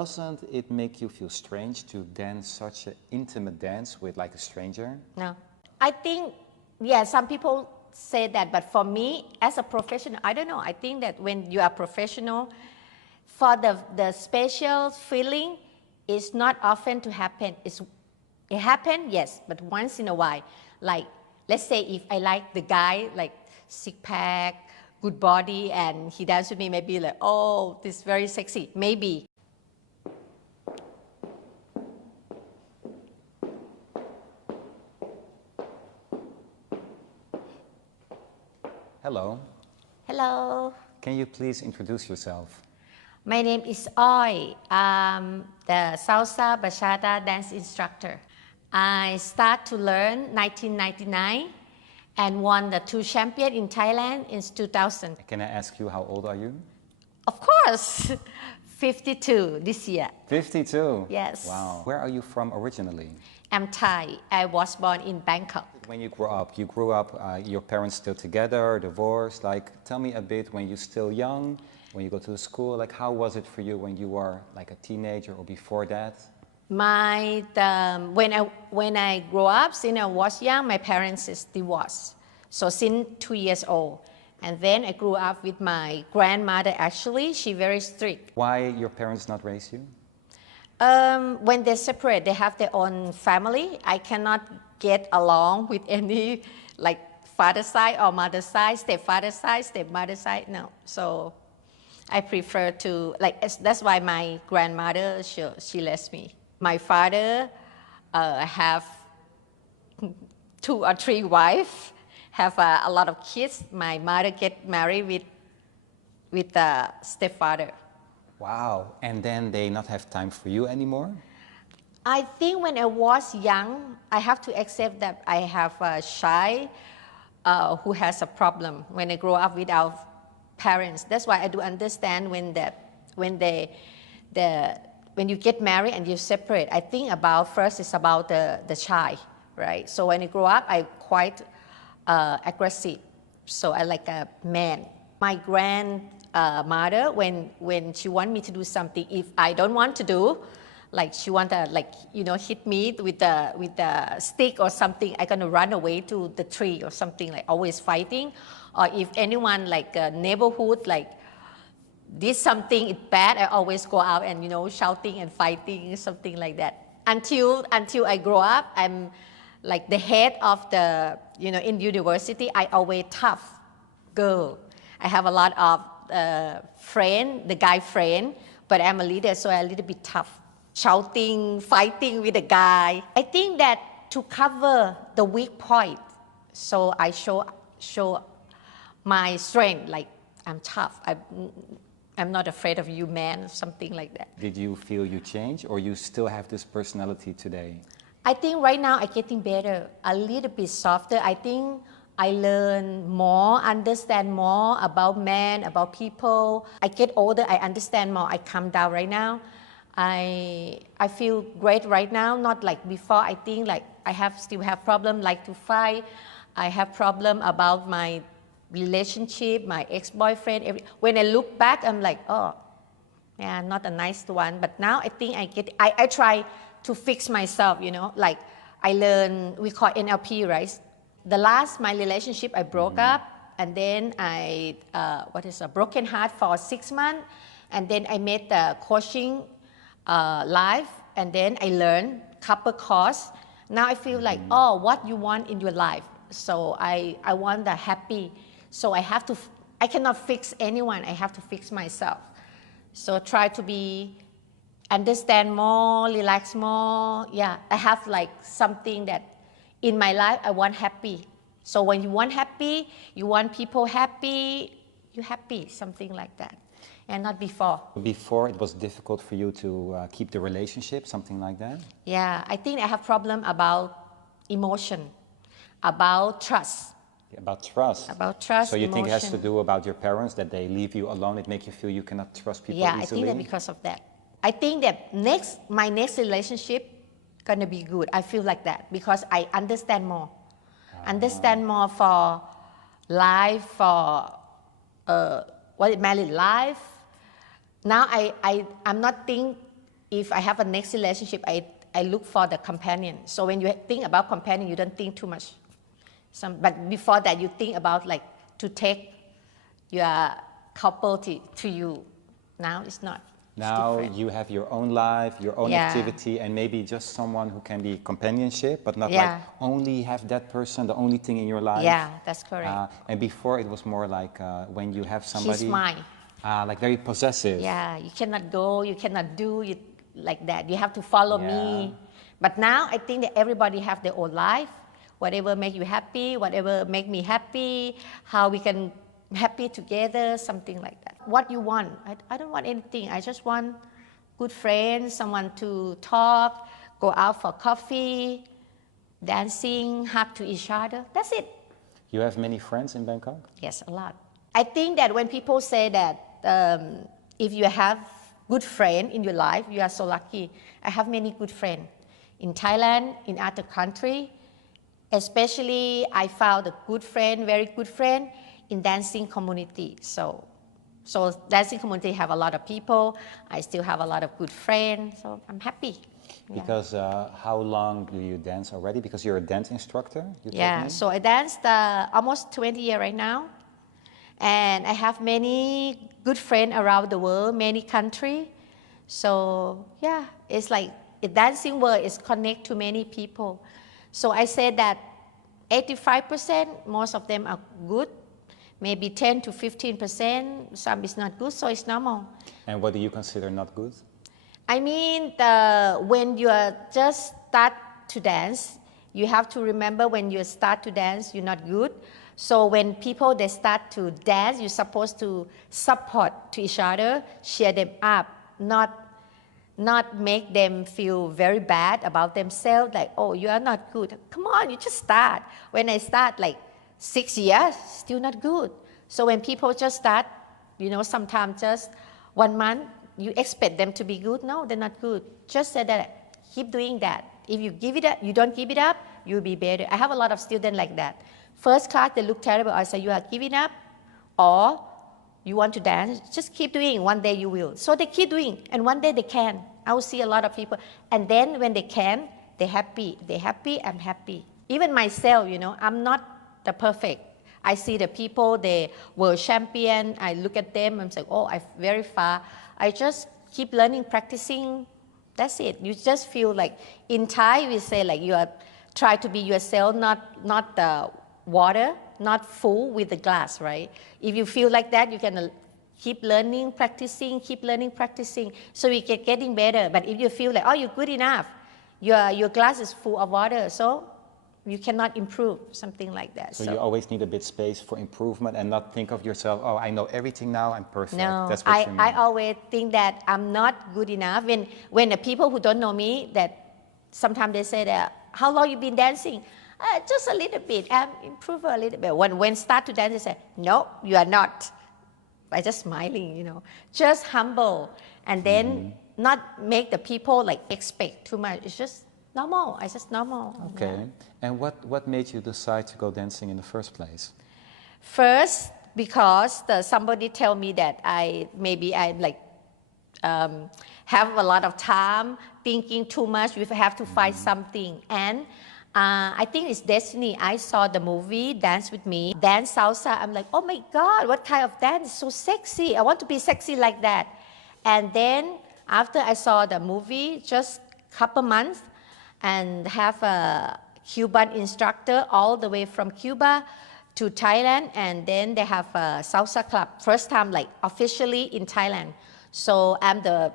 doesn't it make you feel strange to dance such an intimate dance with like a stranger? No. I think, yeah, some people say that, but for me, as a professional, I don't know. I think that when you are professional, for the special feeling, it's not often to happen. It happens, yes, but once in a while. Like, let's say if I like the guy, like six pack, good body, and he dances with me, maybe like, oh, this is very sexy, maybe. Hello. Hello. Can you please introduce yourself? My name is Oi. I'm the Salsa Bachata dance instructor. I start to learn 1999 and won the 2 champion in Thailand in 2000. Can I ask you how old are you? Of course, 52 this year. 52? Yes. Wow. Where are you from originally? I'm Thai. I was born in Bangkok. When you grew up, your parents still together, divorced? Like, tell me a bit when you're still young, when you go to the school, like how was it for you when you were like a teenager or before that? When I grew up, since I was young, my parents is divorced. So since 2 years old. And then I grew up with my grandmother actually, she very strict. Why your parents not raise you? When they separate, they have their own family. I cannot get along with any like father side or mother side, stepfather side, stepmother side, no. So I prefer to, like, that's why my grandmother, she lets me. My father have 2 or 3 wives, have a lot of kids. My mother get married with the stepfather. Wow, and then they not have time for you anymore? I think when I was young, I have to accept that I have a child who has a problem when I grow up without parents. That's why I do understand when you get married and you separate. I think about first it's about the child, right? So when I grow up, I quite aggressive. So I like a man. My grandmother, when she want me to do something, if I don't want to do, like she want to hit me with the stick or something, I gonna run away to the tree or something, like always fighting. Or if anyone like a neighborhood like did something bad, I always go out and shouting and fighting, something like that. Until I grow up, I'm like the head of the in university. I always tough girl. I have a lot of the guy friend, but I'm a leader, so I'm a little bit tough. Shouting, fighting with the guy. I think that to cover the weak point, so I show my strength, like I'm tough. I'm not afraid of you, man, something like that. Did you feel you changed, or you still have this personality today? I think right now I'm getting better, a little bit softer. I think I learn more, understand more about men, about people. I get older, I understand more, I calm down right now. I feel great right now, not like before. I think like I still have problem, like to fight. I have problem about my relationship, my ex-boyfriend. When I look back, I'm like, oh, yeah, not a nice one. But now I think I try to fix myself, like I learn, we call NLP, right? My relationship, I broke up, and then I, a broken heart for 6 months, and then I made the coaching live, and then I learned couple course. Now I feel like, oh, what you want in your life. So I want the happy. So I cannot fix anyone. I have to fix myself. So try to understand more, relax more. Yeah, I have like something that in my life I want happy. So when you want happy, you want people happy, you happy, something like that. And not before. Before it was difficult for you to keep the relationship, something like that? Yeah, I think I have problem about emotion, about trust. About trust? About trust, So you think it has to emotion. do about your parents, that they leave you alone, it makes you feel you cannot trust people easily? easily? I think that because of that. I think that my next relationship gonna be good. I feel like that because I understand more. Understand more for life, for married life. Now I'm not think if I have a next relationship, I look for the companion. So when you think about companion, you don't think too much. But before that, you think about like to take your couple to you. Now it's not. It's Now different. you have your own life, your own Yeah. activity, and maybe just someone who can be companionship, but not like Yeah. only have that person, the only thing in your life. Yeah, that's correct. And before it was more like when you have somebody, She's mine. like very possessive. Yeah, you cannot go, you cannot do it like that. You have to follow Yeah. me. But now I think that everybody have their own life. Whatever make you happy, whatever make me happy, how we can happy together, something like that. What you want? I don't want anything. I just want good friends, someone to talk, go out for coffee, dancing, hug to each other. That's it. You have many friends in Bangkok? Yes, a lot. I think that when people say that if you have good friend in your life, you are so lucky. I have many good friends in Thailand, in other country. Especially, I found a good friend, very good friend in dancing community. So dancing community have a lot of people. I still have a lot of good friends. So I'm happy. Yeah. Because how long do you dance already? Because you're a dance instructor, you told Yeah, me? so I danced almost 20 years right now. And I have many good friends around the world, many countries. So yeah, it's like the dancing world is connect to many people. So I said that 85%, most of them are good. Maybe 10 to 15%, some is not good, so it's normal. And what do you consider not good? I mean, when you are just start to dance, you have to remember when you start to dance, you're not good. So when people they start to dance, you're supposed to support to each other, cheer them up, not make them feel very bad about themselves, like, oh, you are not good. Come on, you just start. When I start like 6 years, still not good. So when people just start, sometimes just 1 month, you expect them to be good. No, they're not good. Just say that, keep doing that. If you give it up, you don't give it up, you'll be better. I have a lot of students like that. First class, they look terrible. I say, you are giving up, or you want to dance, just keep doing. One day you will. So they keep doing, and one day they can. I will see a lot of people. And then when they can, they're happy. They're happy, I'm happy. Even myself, I'm not the perfect. I see the people, they world champion. I look at them, I'm like, oh, I'm very far. I just keep learning, practicing. That's it. You just feel like, in Thai, we say like you are try to be yourself, not the water, not full with the glass, right? If you feel like that, you can keep learning, practicing, keep learning, practicing, so we get getting better. But if you feel like, oh, you're good enough, your glass is full of water, so you cannot improve, something like that. So you always need a bit space for improvement and not think of yourself, oh, I know everything now, I'm perfect. No, that's what you mean. I always think that I'm not good enough. When the people who don't know me, that sometimes they say that, how long you been dancing? Just a little bit, improve a little bit. When start to dance, they say, no, you are not. I just smiling, just humble. And then not make the people like expect too much. It's just normal. It's just normal. Okay. Yeah. And what made you decide to go dancing in the first place? First, because somebody tell me that I have a lot of time thinking too much. We have to find something. And I think it's destiny. I saw the movie Dance With Me, Dance Salsa. I'm like, oh my God, what kind of dance? So sexy. I want to be sexy like that. And then after I saw the movie, just couple months, and have a Cuban instructor all the way from Cuba to Thailand, and then they have a salsa club. First time like officially in Thailand. So I'm the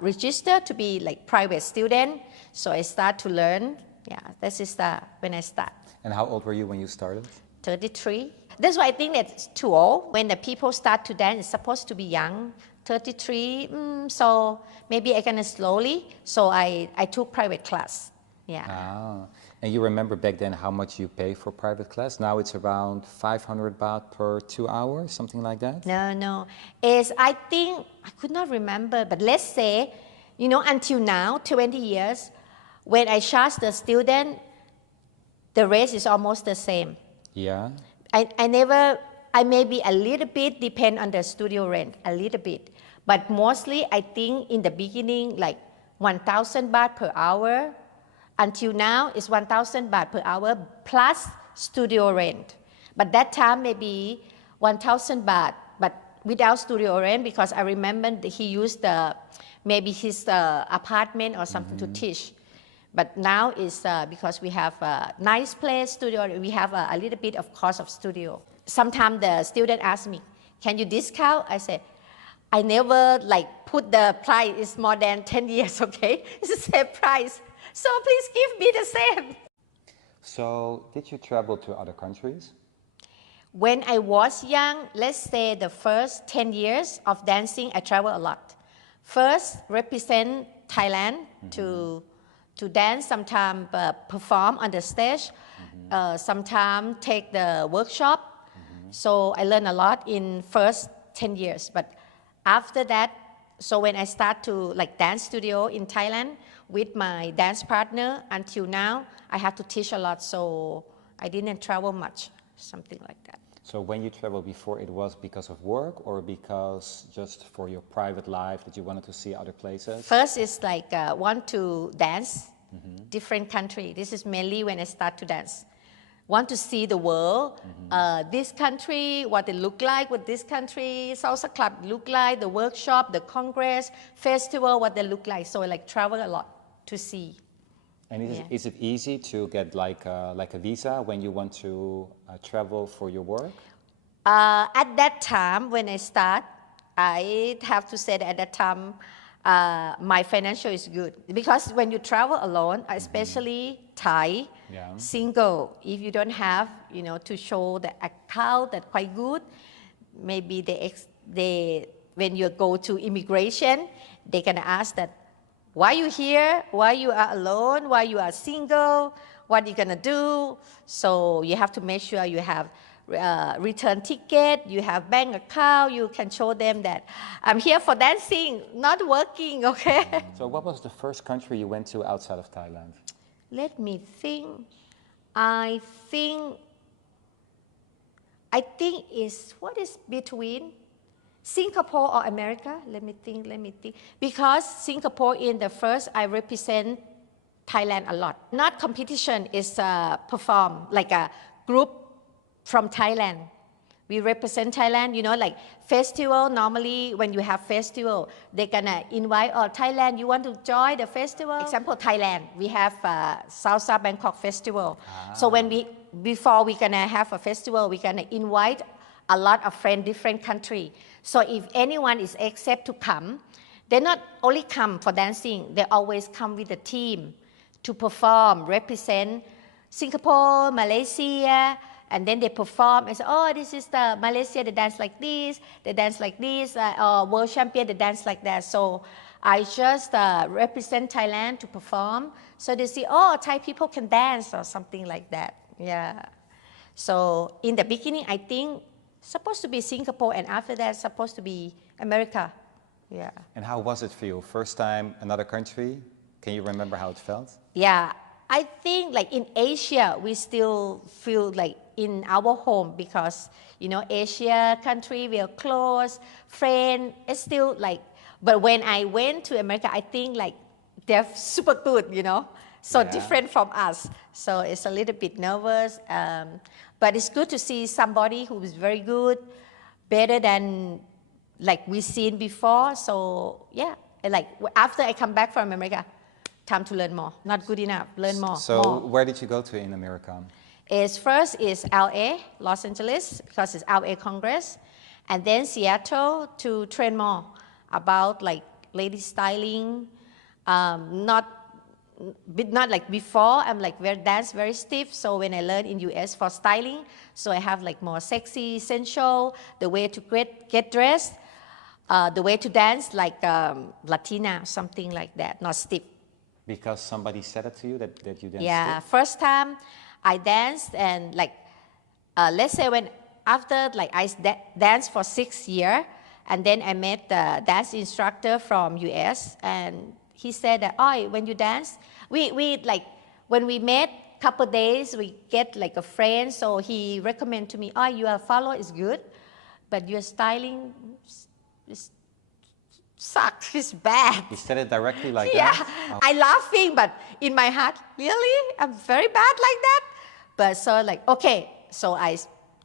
registered to be like private student. So I start to learn. Yeah, this is when I start. And how old were you when you started? 33. That's why I think that's too old. When the people start to dance, it's supposed to be young. 33, so maybe I can slowly. So I took private class. Yeah. Ah, and you remember back then how much you pay for private class? Now it's around 500 baht per 2 hours, something like that? No. I think, I could not remember, but let's say, until now, 20 years, when I charge the student, the rate is almost the same. Yeah. I maybe a little bit depend on the studio rent, a little bit. But mostly, I think in the beginning, like 1,000 baht per hour. Until now, it's 1,000 baht per hour plus studio rent. But that time, maybe 1,000 baht, but without studio rent, because I remember that he used maybe his apartment or something to teach. But now it's because we have a nice place, studio, we have a little bit of cost of studio. Sometimes the student ask me, can you discount? I say, I never like put the price, it's more than 10 years, okay? It's the same price. So please give me the same. So did you travel to other countries? When I was young, let's say the first 10 years of dancing, I travel a lot. First, represent Thailand to dance, sometimes perform on the stage, sometimes take the workshop. So I learned a lot in first 10 years. But after that, so when I start to like dance studio in Thailand with my dance partner, until now, I have to teach a lot. So I didn't travel much, something like that. So when you traveled before, it was because of work or because just for your private life that you wanted to see other places? First is like want to dance, different country. This is mainly when I start to dance. Want to see the world, this country, what it look like, what this country, salsa club look like, the workshop, the congress, festival, what they look like. So I like travel a lot to see. And is it easy to get like a visa when you want to travel for your work? At that time, when I start, I have to say that at that time, my financial is good. Because when you travel alone, especially Thai, single, if you don't have, to show the account that quite good, maybe when you go to immigration, they can ask that, why you here? Why you are alone? Why you are single? What you gonna do? So you have to make sure you have return ticket, you have bank account, you can show them that I'm here for dancing, not working, okay? So what was the first country you went to outside of Thailand? Let me think. I think is, what is between Singapore or America? Let me think. Because Singapore in the first, I represent Thailand a lot. Not competition, is perform like a group from Thailand. We represent Thailand, like festival. Normally, when you have festival, they're gonna invite, Thailand, you want to join the festival? Example, Thailand, we have Salsa Bangkok festival. So before we gonna have a festival, we gonna invite a lot of friends, different country. So if anyone is accept to come, they not only come for dancing, they always come with a team to perform, represent Singapore, Malaysia, and then they perform and say, this is the Malaysia, they dance like this, world champion, they dance like that. So I just represent Thailand to perform. So they see, Thai people can dance or something like that. Yeah. So in the beginning, I think supposed to be Singapore, and after that, supposed to be America. Yeah. And how was it for you? First time, another country? Can you remember how it felt? Yeah. I think like in Asia, we still feel like in our home because, Asia country, we are close, friend, it's still like, but when I went to America, I think like they're super good, so different from us. So it's a little bit nervous, but it's good to see somebody who is very good, better than like we've seen before. So yeah, like after I come back from America, time to learn more. Not good enough, learn more. So where did you go to in America? First is LA, Los Angeles, because it's LA Congress, and then Seattle to train more about like lady styling, not like before. I'm like very stiff. So when I learn in US for styling, so I have like more sexy, sensual, the way to get dressed, the way to dance like Latina, something like that, not stiff. Because somebody said it to you that you danced? Yeah, first time I danced, and like let's say after like I danced for 6 years, and then I met the dance instructor from US, and he said that, when you dance, we like when we met couple days, we get like a friend, so he recommended to me, your follow is good, but your styling is sucks, it's bad. You said it directly like Yeah, that? Oh. I laughing, but in my heart, really? I'm very bad like that? But so like, okay, so I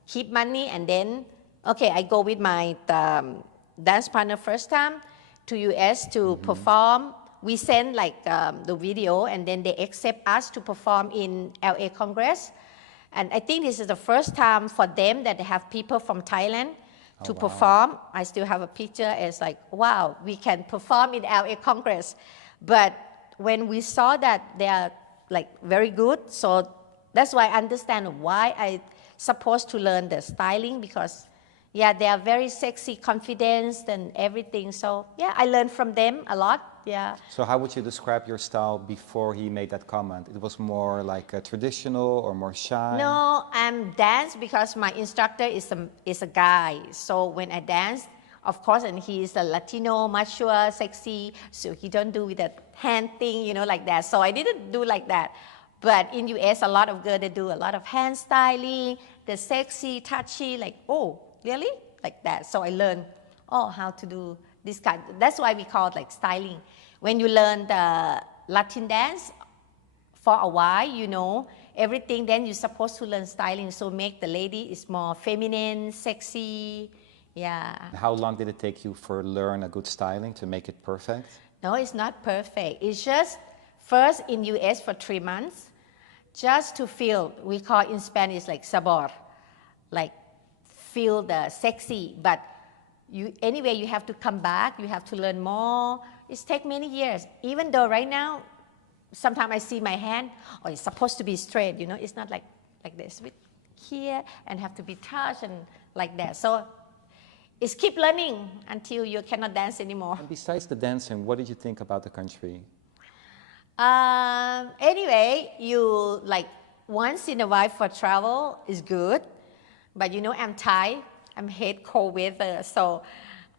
keep money and then, okay, I go with my dance partner first time to US to perform. We send like the video and then they accept us to perform in LA Congress. And I think this is the first time for them that they have people from Thailand to perform. I still have a picture. It's like, wow, we can perform in LA Congress. But when we saw that they are like very good, so that's why I understand why I supposed to learn the styling because yeah, they are very sexy, confident and everything. So yeah, I learned from them a lot. Yeah. So how would you describe your style before he made that comment? It was more like a traditional or more shy? No, I'm dance because my instructor is a guy. So when I dance, of course, and he is a Latino, mature, sexy, so he don't do with that hand thing, you know, like that. So I didn't do like that. But in US, a lot of girls, they do a lot of hand styling, the sexy, touchy, like, oh, really? Like that. So I learned, oh, how to do this kind. That's why we call it like styling. When you learn the Latin dance for a while, you know everything, then you're supposed to learn styling. So make the lady is more feminine, sexy. Yeah. How long did it take you for learn a good styling to make it perfect? No, it's not perfect. It's just first in US for 3 months, just to feel, we call in Spanish like sabor, like feel the sexy. But anyway, you have to come back, you have to learn more. It takes many years. Even though right now, sometimes I see my hand, oh, it's supposed to be straight, you know, it's not like this, with here, and have to be touched and like that. So it's keep learning until you cannot dance anymore. And besides the dancing, what did you think about the country? Anyway, you like once in a while for travel is good, but you know I'm Thai, I'm hate cold weather, so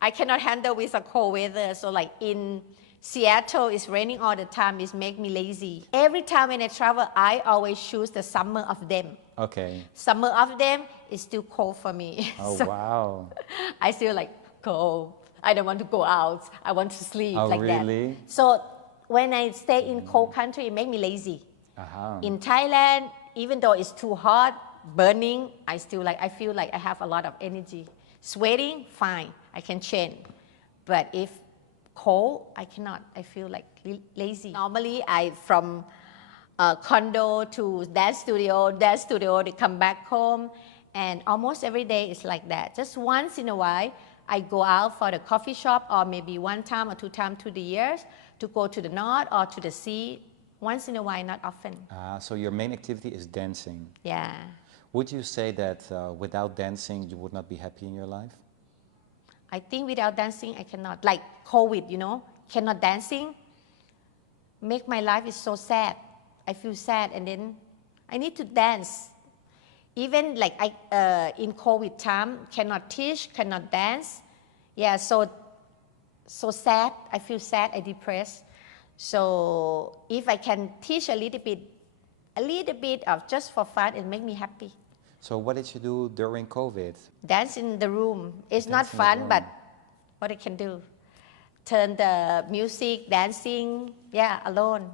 I cannot handle with a cold weather. So like in Seattle, it's raining all the time, it make me lazy. Every time when I travel, I always choose the summer of them. Okay. Summer of them is still cold for me. Oh, So wow. I feel like cold. I don't want to go out. I want to sleep Oh, like really? that. So when I stay in cold country, it make me lazy. Uh-huh. In Thailand, even though it's too hot, burning, I feel like I have a lot of energy. Sweating, fine, I can change. But if cold, I cannot. I feel like lazy. Normally, I from condo to dance studio, they come back home. And almost every day is like that. Just once in a while, I go out for the coffee shop or maybe 1 time or 2 times through the years to go to the north or to the sea. Once in a while, not often. So your main activity is dancing. Yeah. Would you say that without dancing, you would not be happy in your life? I think without dancing, I cannot. Like COVID, you know, cannot dancing. Make my life is so sad. I feel sad and then I need to dance. Even like in COVID time, cannot teach, cannot dance. Yeah, so sad. I feel sad, I depressed. So if I can teach a little bit of just for fun, it make me happy. So what did you do during COVID? Dance in the room. It's not Dance in the fun, room. but what I can do. Turn the music, dancing, yeah, alone.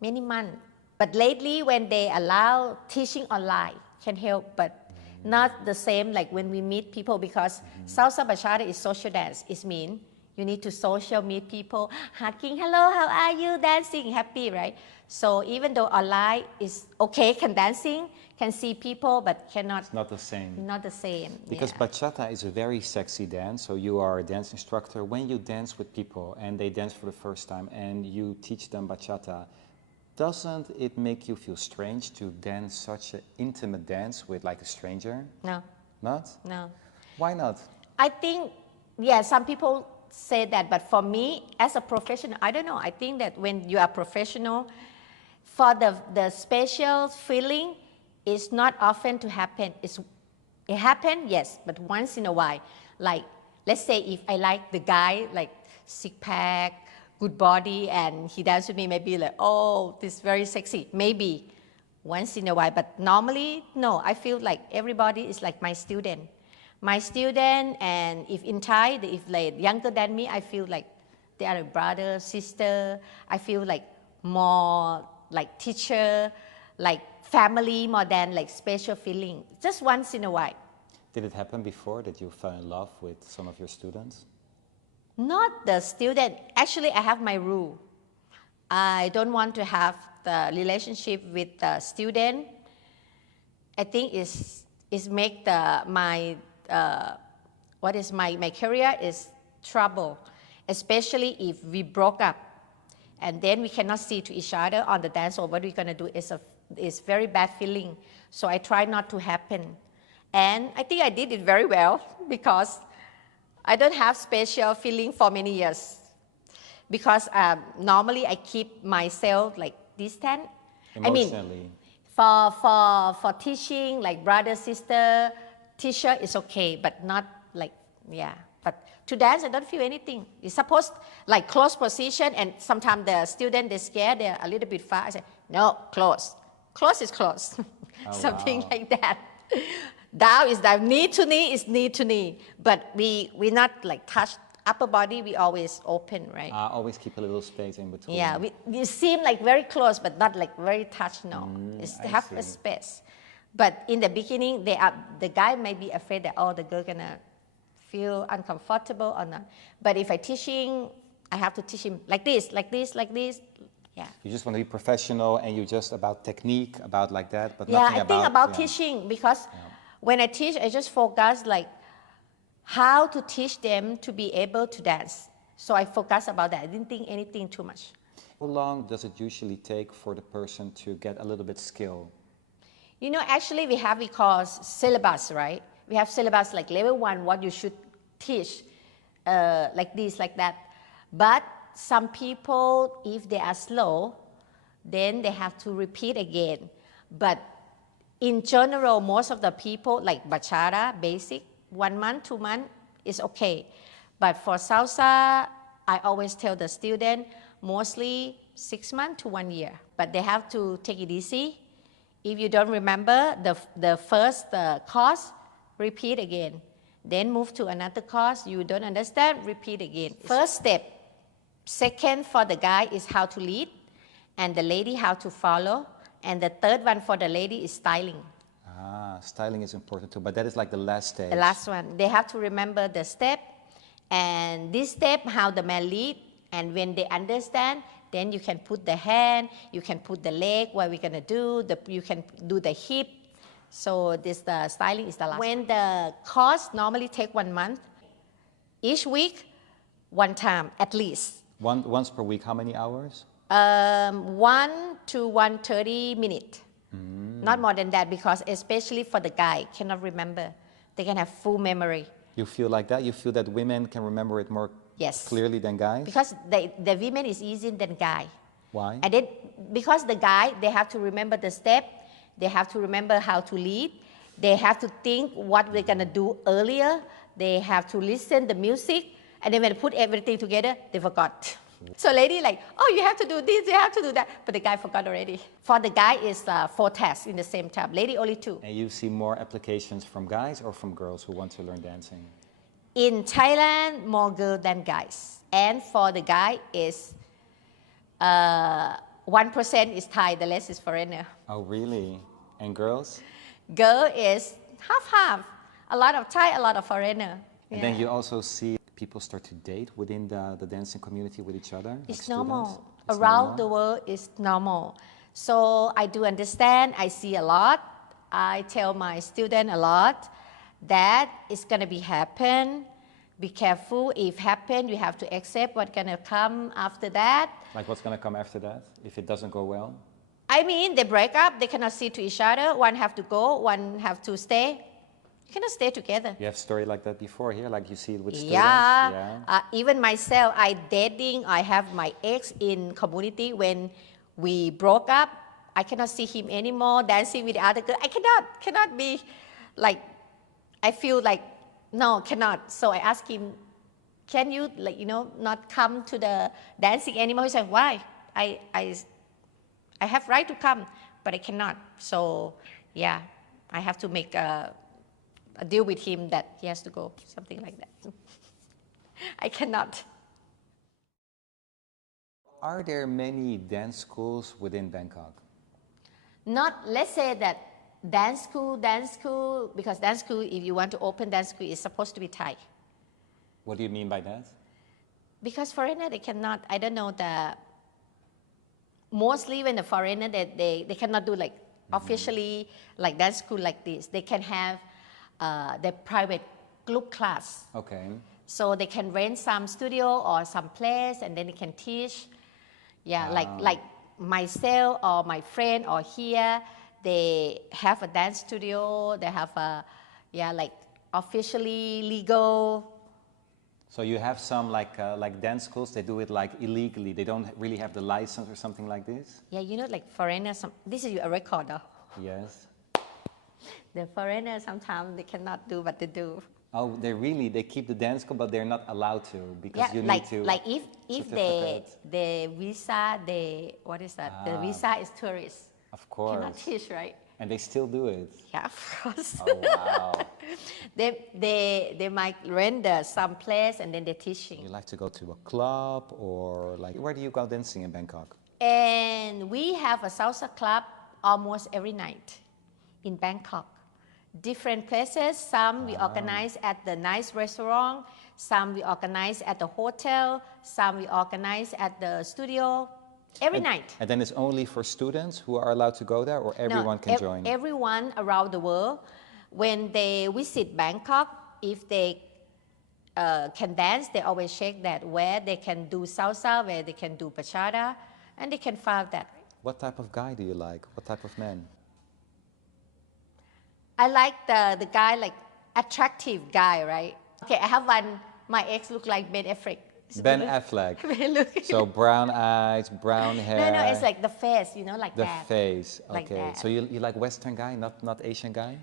Many months. But lately, when they allow teaching online, can help, but not the same like when we meet people because Salsa Bachata is social dance. It means you need to social meet people, hugging, hello, how are you, dancing, happy, right? So even though online is okay, can dancing, can see people, but cannot. It's not the same. Not the same. Because yeah. bachata is a very sexy dance. So you are a dance instructor. When you dance with people and they dance for the first time and you teach them bachata, doesn't it make you feel strange to dance such an intimate dance with like a stranger? No. Not? No. Why not? I think, yeah, some people say that, but for me, as a professional, I don't know. I think that when you are professional, for the special feeling, it's not often to happen. It happens, yes, but once in a while. Like, let's say if I like the guy, like six pack, good body, and he dances with me, maybe like, oh, this is very sexy. Maybe once in a while, but normally, no. I feel like everybody is like my student. My student, and if in Thai, if like younger than me, I feel like They are a brother, sister. I feel like more like teacher, like family more than like special feeling. Just once in a while. Did it happen before that you fell in love with some of your students? Not the student. Actually, I have my rule. I don't want to have the relationship with the student. I think is make my my career is trouble, especially if we broke up and then we cannot see to each other on the dance floor. What we're gonna do is very bad feeling. So I try not to happen, and I think I did it very well because I don't have special feeling for many years because normally I keep myself like distant. I mean, Emotionally. for teaching, like brother, sister, teacher is okay, but not like, yeah. But to dance, I don't feel anything. It's supposed like close position, and sometimes the student, they're scared, they're a little bit far. I say, no, close. Close is close. Oh, Something wow. like that. Down is down, knee to knee is knee to knee. But we not like touch upper body, we always open, right? Always keep a little space in between. Yeah, we seem like very close, but not like very touch, no. It's I have a see. space. But in the beginning, the guy may be afraid that, oh, the girl gonna feel uncomfortable or not. But if I teaching, I have to teach him like this, like this, like this. Yeah. You just want to be professional and you just about technique, about like that, but Yeah, nothing I think about yeah. teaching because when I teach, I just focus like how to teach them to be able to dance. So I focus about that. I didn't think anything too much. How long does it usually take for the person to get a little bit skill? You know, actually we call syllabus, right? We have syllabus like level 1, what you should teach, like this, like that. But some people, if they are slow, then they have to repeat again. But in general, most of the people, like Bachata, basic, 1 month, 2 months is okay. But for Salsa, I always tell the student, mostly 6 months to 1 year. But they have to take it easy. If you don't remember the first course, repeat again. Then move to another course. You don't understand, repeat again. First step. Second for the guy is how to lead, and the lady how to follow. And the third one for the lady is styling. Styling is important too, but that is like the last stage. The last one. They have to remember the step, and this step, how the man lead, and when they understand, then you can put the hand, you can put the leg, what we're gonna do, you can do the hip. So the styling is the last. When the course normally take 1 month, each week, 1 time at least. Once per week, how many hours? 1 to 1:30 minutes. Not more than that, because especially for the guy, cannot remember. They can have full memory. You feel like that? You feel that women can remember it more Yes. clearly than guys? Because the women is easier than guy. Why? And then because the guy, they have to remember the step, they have to remember how to lead, they have to think what they're gonna do earlier, they have to listen the music, and then when they put everything together, they forgot. So lady like, oh, you have to do this, you have to do that, but the guy forgot already. For the guy, is 4 tasks in the same time. Lady only 2. And you see more applications from guys or from girls who want to learn dancing? In Thailand, more girl than guys. And for the guy is 1% is Thai, the rest is foreigner. Oh, really? And girls? Girl is half-half. A lot of Thai, a lot of foreigner. And then you also see people start to date within the dancing community with each other? It's like normal. students? It's Around normal? the world, it's normal. So I do understand, I see a lot. I tell my student a lot that it's gonna be happen. Be careful, if happen, you have to accept what's gonna come after that. Like what's going to come after that if it doesn't go well? I mean, they break up, they cannot see to each other. One have to go, one have to stay. You cannot stay together. You have story like that before here, like you see it with students? Yeah. Even myself, I dating, I have my ex in community. When we broke up, I cannot see him anymore, dancing with the other girl. I cannot be like, I feel like, no, cannot. So I asked him, can you, like, not come to the dancing anymore? He said, why? I have right to come, but I cannot. So yeah, I have to make a deal with him that he has to go, something like that. I cannot. are there many dance schools within Bangkok? Not, let's say that dance school, because dance school, if you want to open dance school, is supposed to be Thai. What do you mean by that? Because foreigner, they cannot, I don't know, mostly when the foreigner, they cannot do like officially like dance school like this. They can have their private group class. Okay. So they can rent some studio or some place and then they can teach. Yeah, like myself or my friend or here, they have a dance studio, they have a, like officially legal. So you have some like dance schools, they do it like illegally. They don't really have the license or something like this? Yeah, you know, like foreigners, this is a record though. Yes. The foreigners, sometimes they cannot do what they do. Oh, they keep the dance school, but they're not allowed to because Yeah, you like, need to. like if the visa, what is that? The visa is tourist. Of course. Cannot teach, right? And they still do it. Yeah, of course. Oh, wow. they might render some place and then they're teaching. You like to go to a club or like, where do you go dancing in Bangkok? And we have a salsa club almost every night in Bangkok. Different places, some we organize at the nice restaurant, some we organize at the hotel, some we organize at the studio, every night. And then it's only for students who are allowed to go there, or everyone can join? Everyone around the world. When they visit Bangkok, if they can dance, they always check that where they can do salsa, where they can do bachata, and they can find that. What type of guy do you like? What type of man? I like the guy, like attractive guy, right? Okay, I have one, my ex look like Ben Affleck. Ben Affleck. So brown eyes, brown hair. No, it's like the face, you know, like the that. The face, okay. Like that. So you like Western guy, not Asian guy?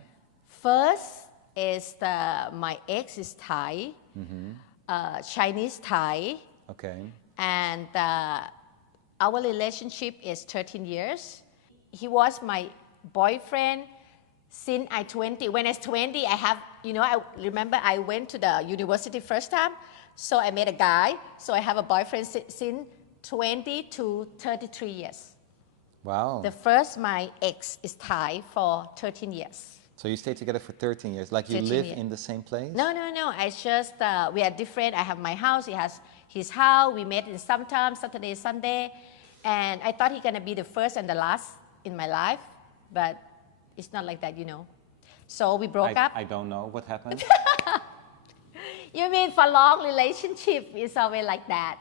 First is my ex is Thai, Chinese Thai. Okay. And our relationship is 13 years. He was my boyfriend since I 20. When I was 20, I have, you know, I remember I went to the university first time, so I met a guy. So I have a boyfriend since 20 to 33 years. Wow. The first, my ex is Thai for 13 years. So you stayed together for 13 years, like you live in the same place? No. I just, we are different. I have my house, he has his house. We met in sometimes, Saturday, Sunday. And I thought he's gonna be the first and the last in my life, but it's not like that, you know. So we broke up. I don't know what happened. You mean for long relationship, it's always like that.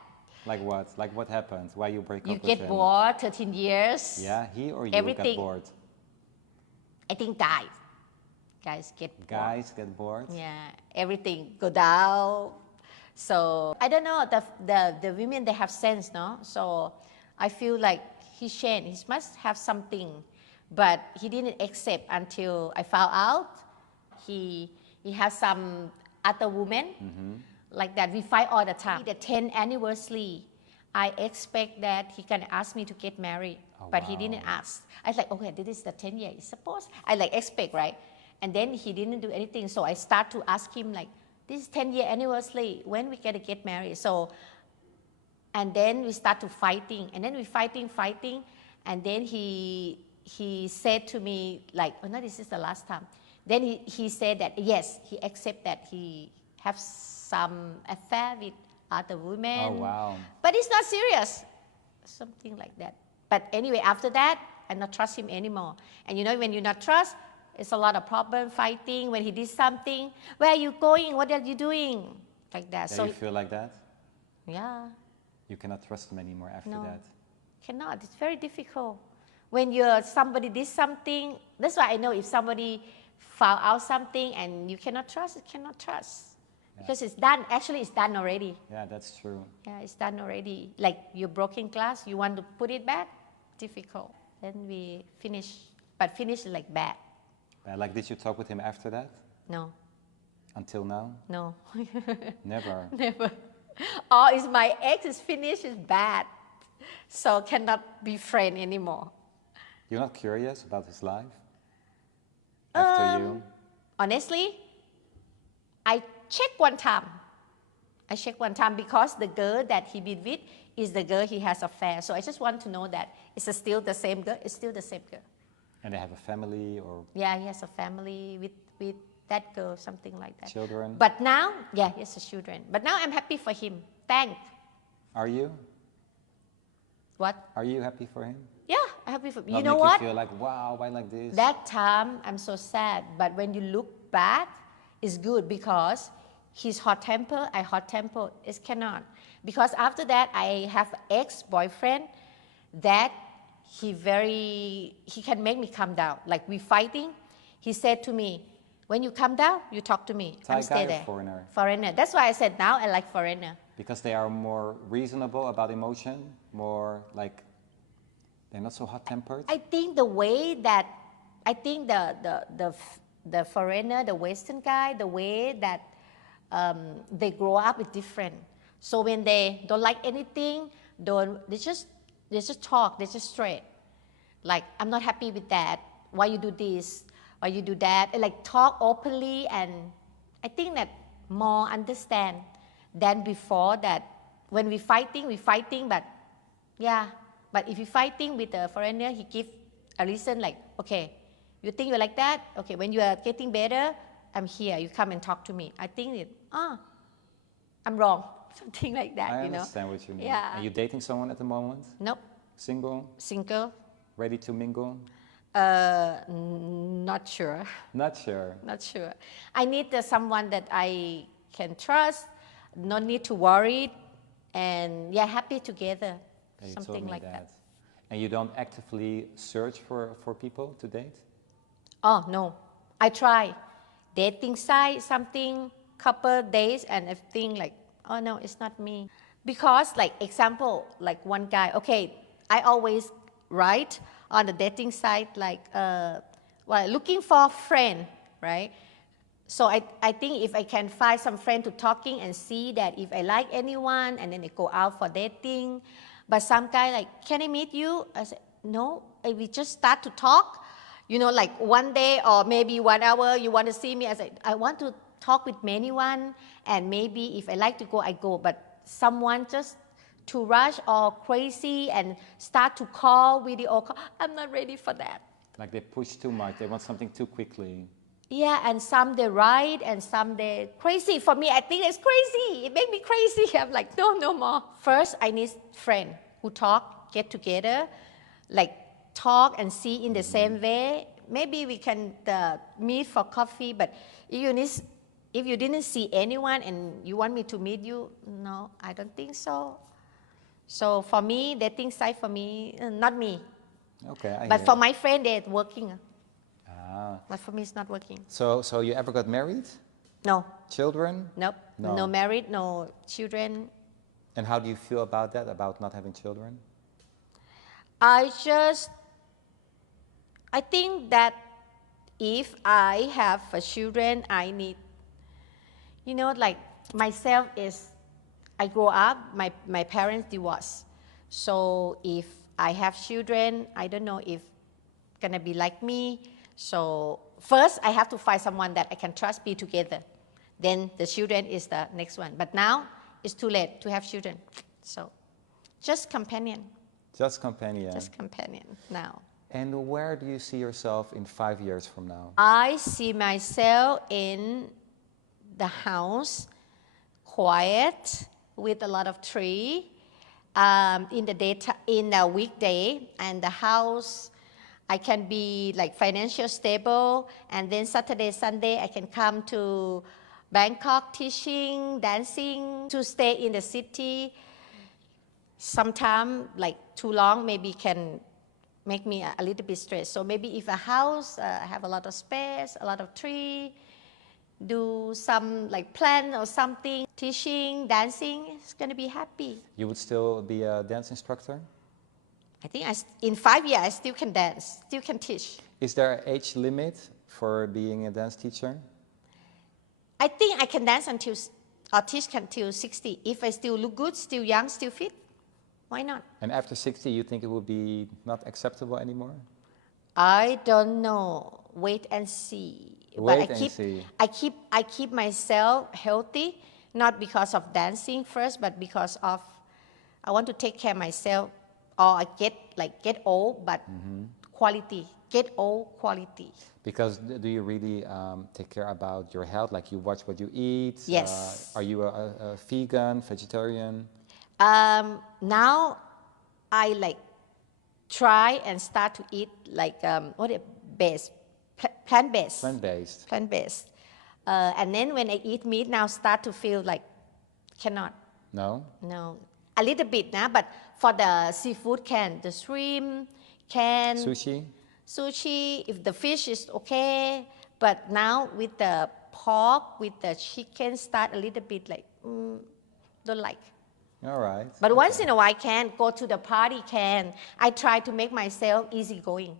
Like what? Like what happened? Why you break up with him? You get bored, 13 years. Yeah, he or you Everything. got bored? I think guys get bored. Guys get bored? Yeah, everything go down. So I don't know, the women, they have sense, no? So I feel like he changed. He must have something, but he didn't accept until I found out he has some other woman. Like that. We fight all the time. The 10th anniversary, I expect that he can ask me to get married, but he didn't ask. I was like, okay, this is the 10th year, suppose. I like expect, right? And then he didn't do anything, so I start to ask him like, this is 10th year anniversary, when we gonna get married? So, and then we start to fighting, and then we fighting, and then he said to me like, oh no, this is the last time. Then he said that yes, he accept that he have some affair with other women. Oh wow! But it's not serious, something like that. But anyway, after that, I not trust him anymore. And you know, when you not trust, it's a lot of problem, fighting. When he did something, where are you going? What are you doing? Like that. Yeah, so you feel like that? Yeah. You cannot trust him anymore after No, that? Cannot. It's very difficult. When somebody did something, that's why I know if somebody found out something and you cannot trust, you cannot trust. Yeah. Because it's done. Actually, it's done already. Yeah, that's true. Yeah, it's done already. Like your broken glass, you want to put it back? Difficult. Then we finish, but finish like bad. Like, did you talk with him after that? No. Until now? No. Never? Never. Or is my ex is finished, is bad. So cannot be friend anymore. You're not curious about his life? After you? Honestly, I checked one time. Because the girl that he been with is the girl he has affair. So I just want to know that it's still the same girl. It's still the same girl. And they have a family or Yeah, he has a family with that girl, something like that. children? But now, yeah, he has children. But now I'm happy for him. Thanks. Are you? What? Are you happy for him? Yeah, I'm happy for him. You Not know make what? you feel like, wow, why like this? That time I'm so sad. But when you look back, it's good because he's hot temper, I hot temper. It cannot. Because after that, I have ex-boyfriend that he can make me calm down. Like we fighting, he said to me, when you calm down, you talk to me. Thai I'm stay guy or there. foreigner? Foreigner. That's why I said now I like foreigner. Because they are more reasonable about emotion, more like they're not so hot-tempered. I think the way that the foreigner, the Western guy, the way that they grow up is different. So when they don't like anything, they just talk, they just straight. Like, I'm not happy with that. Why you do this? Why you do that? And like talk openly, and I think that more understand than before. That when we fighting, but yeah. But if you fighting with a foreigner, he give a reason like, okay, you think you're like that? Okay, when you are getting better, I'm here. You come and talk to me. I think I'm wrong. Something like that, I you know. understand what you mean. Yeah. Are you dating someone at the moment? Nope. Single? Single? Ready to mingle? Not sure. Not sure. Not sure. I need someone that I can trust, no need to worry, and yeah, happy together. Yeah, you Something told me like that. And you don't actively search for people to date? Oh, no. I try. Dating site, something, couple days, and I think like, oh no, it's not me. Because like example, like one guy, okay, I always write on the dating site like, looking for a friend, right? So I think if I can find some friend to talking and see that if I like anyone, and then I go out for dating. But some guy like, can I meet you? I said, no, we just start to talk. You know, like one day or maybe 1 hour, you want to see me. I said, I want to talk with anyone, and maybe if I like to go, I go. But someone just to rush or crazy and start to call, video call, I'm not ready for that. Like they push too much, they want something too quickly. Yeah, and some they right and some they crazy. For me, I think it's crazy. It make me crazy. I'm like, no more. First, I need friend who talk, get together, like talk and see in the same way. Maybe we can meet for coffee, but if you didn't see anyone and you want me to meet you, no, I don't think so. So for me, dating site for me, not me. Okay, But for my friend, they're working. Ah. But for me, it's not working. So you ever got married? No. Children? Nope. No. No married, no children. And how do you feel about that, about not having children? I think that if I have children, I need, like myself I grow up, my parents divorced. So if I have children, I don't know if gonna be like me. So first I have to find someone that I can trust, be together. Then the children is the next one. But now it's too late to have children. So just companion. Just companion. Just companion now. And where do you see yourself in 5 years from now? I see myself in the house, quiet, with a lot of tree, in the weekday, and the house, I can be like financial stable, and then Saturday, Sunday, I can come to Bangkok teaching, dancing, to stay in the city. Sometimes, like too long, maybe can make me a little bit stressed. So maybe if a house have a lot of space, a lot of tree, do some like plan or something, teaching, dancing, it's gonna be happy. You would still be a dance instructor? I think in 5 years, I still can dance, still can teach. Is there an age limit for being a dance teacher? I think I can dance or teach until 60. If I still look good, still young, still fit, why not? And after 60, you think it would be not acceptable anymore? I don't know. Wait and see. Wait and see. I keep myself healthy, not because of dancing first, but because of I want to take care of myself, or I get old, but quality, get old quality. Because do you really take care about your health? Like you watch what you eat? Yes. Are you a vegan, vegetarian? Now I try and start to eat plant-based. Plant-based. Plant-based. And then when I eat meat now start to feel like cannot. No? No. A little bit now, but for the seafood the shrimp can. Sushi, if the fish is okay. But now with the pork, with the chicken, start a little bit don't like. All right. But once in a while can, go to the party can. I try to make myself easygoing.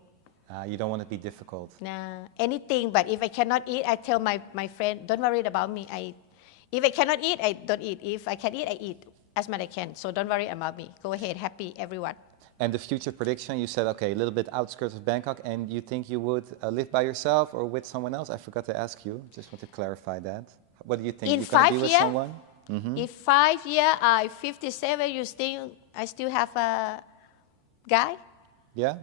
You don't want to be difficult. Nah, anything, but if I cannot eat, I tell my friend, don't worry about me. If I cannot eat, I don't eat. If I can eat, I eat as much as I can. So don't worry about me. Go ahead, happy everyone. And the future prediction, you said, okay, a little bit outskirts of Bangkok, and you think you would live by yourself or with someone else? I forgot to ask you. Just want to clarify that. What do you think? In You're going to 5 be with years, someone? if 5 years, I 57, I still have a guy? Yeah?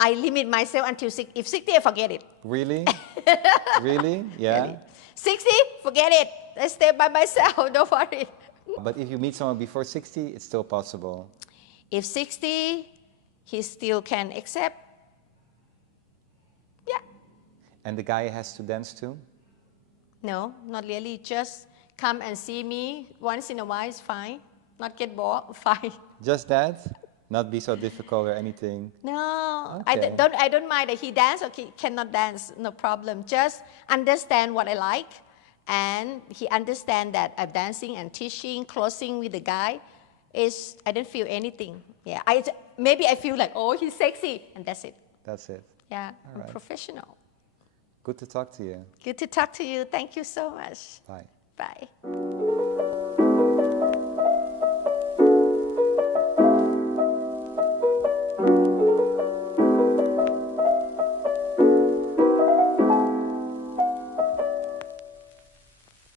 I limit myself until 60. If 60, I forget it. Really? Really? Yeah? Really. 60, forget it. I stay by myself, don't worry. But if you meet someone before 60, it's still possible. If 60, he still can accept, yeah. And the guy has to dance too? No, not really. Just come and see me once in a while is fine. Not get bored, fine. Just that? Not be so difficult or anything? No, Okay. I don't mind that he dance or he cannot dance, no problem. Just understand what I like, and he understand that I'm dancing and teaching, closing with the guy. I don't feel anything. Yeah, maybe I feel like, oh, he's sexy, and that's it. That's it. Yeah, All right. I'm professional. Good to talk to you. Good to talk to you. Thank you so much. Bye. Bye.